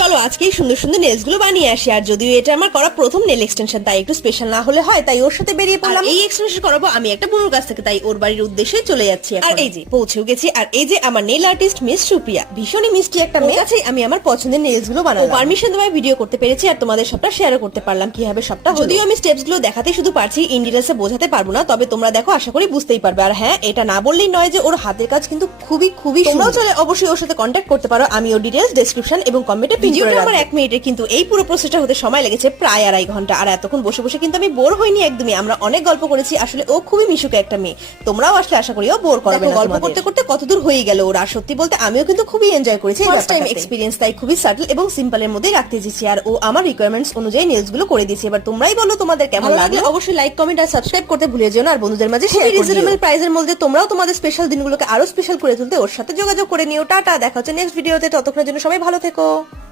চলো আজকে সুন্দর সুন্দর নেলস গুলো বানিয়ে আসি। আর যদিও এটা আমার করা প্রথম নেল এক্সটেনশন, তাই একটু স্পেশাল না হলে হয়, তাই ওর সাথে বেরিয়ে পড়লাম। এই এক্সটেনশন করাবো আমি একটা বোনের কাছ থেকে, তাই ওর বাড়ির উদ্দেশ্যে চলে যাচ্ছি। আর এই যে পৌঁছেও গেছি। আর এই যে আমার নেল আর্টিস্ট মিস সুপ্রিয়া, ভীষণই মিষ্টি একটা মেয়ে আছে। আমি আমার পছন্দের নেলস গুলো বানাবো, পারমিশন দেওয়ায় ভিডিও করতে পেরেছি আর তোমাদের সবটা শেয়ারও করতে পারলাম কিভাবে সবটা। যদিও আমি স্টেপস গুলো দেখাতে শুধু পারছি, ইন ডিটেলসে বোঝাতে পারবো না, তবে তোমরা দেখো আশা করি বুঝতেই পারবে। আর হ্যাঁ, এটা না বললেই নয় যে ওর হাতের কাজ কিন্তু খুবই খুবই তোমরাও চলে অবশ্যই ওর সাথে কন্ট্যাক্ট করতে পারো। আমি ওর ডিটেলস ডেসক্রিপশন এবং কমেন্টে পিন করে রাখবো। আমার 1 মিনিটে, কিন্তু এই পুরো প্রসেসটা হতে সময় লেগেছে প্রায় 2.5 ঘন্টা। আর এতক্ষণ বসে বসে কিন্তু আমি বোর হইনি একদমই। আমরা অনেক গল্প করেছি, আসলে ও খুবই মিশুকে একটা মেয়ে। তোমরাও আসলে আশা করি ও বোর করবে না। গল্প করতে করতে কতদূর হয়ে গেল ওর। আর সত্যি বলতে আমিও কিন্তু খুবই এনজয় করেছি। ফার্স্ট টাইম এক্সপেরিয়েন্স, তাই খুবই সাটল এবং সিম্পলের মধ্যে রাখতে চেয়েছি। আর ও আমার রিকোয়ারমেন্টস অনুযায়ী নেলস গুলো করে দিয়েছে। এবার তোমরাই বলো তোমাদের কেমন লাগলো। অবশ্যই লাইক, কমেন্ট আর সাবস্ক্রাইব করতে ভুলে যেও না। আর বন্ধুদের মাঝে শেয়ার করে দিও। রিজনেবল প্রাইসের মধ্যে তোমরাও তোমাদের স্পেশাল দিনগুলোকে আরো স্পেশাল করে তুলতে ওর সাথে যোগাযোগ করে নিও। টাটা, দেখা হচ্ছে নেক্সট ভিডিওতে। ততক্ষণের জন্য সবাই ভালো থেকো।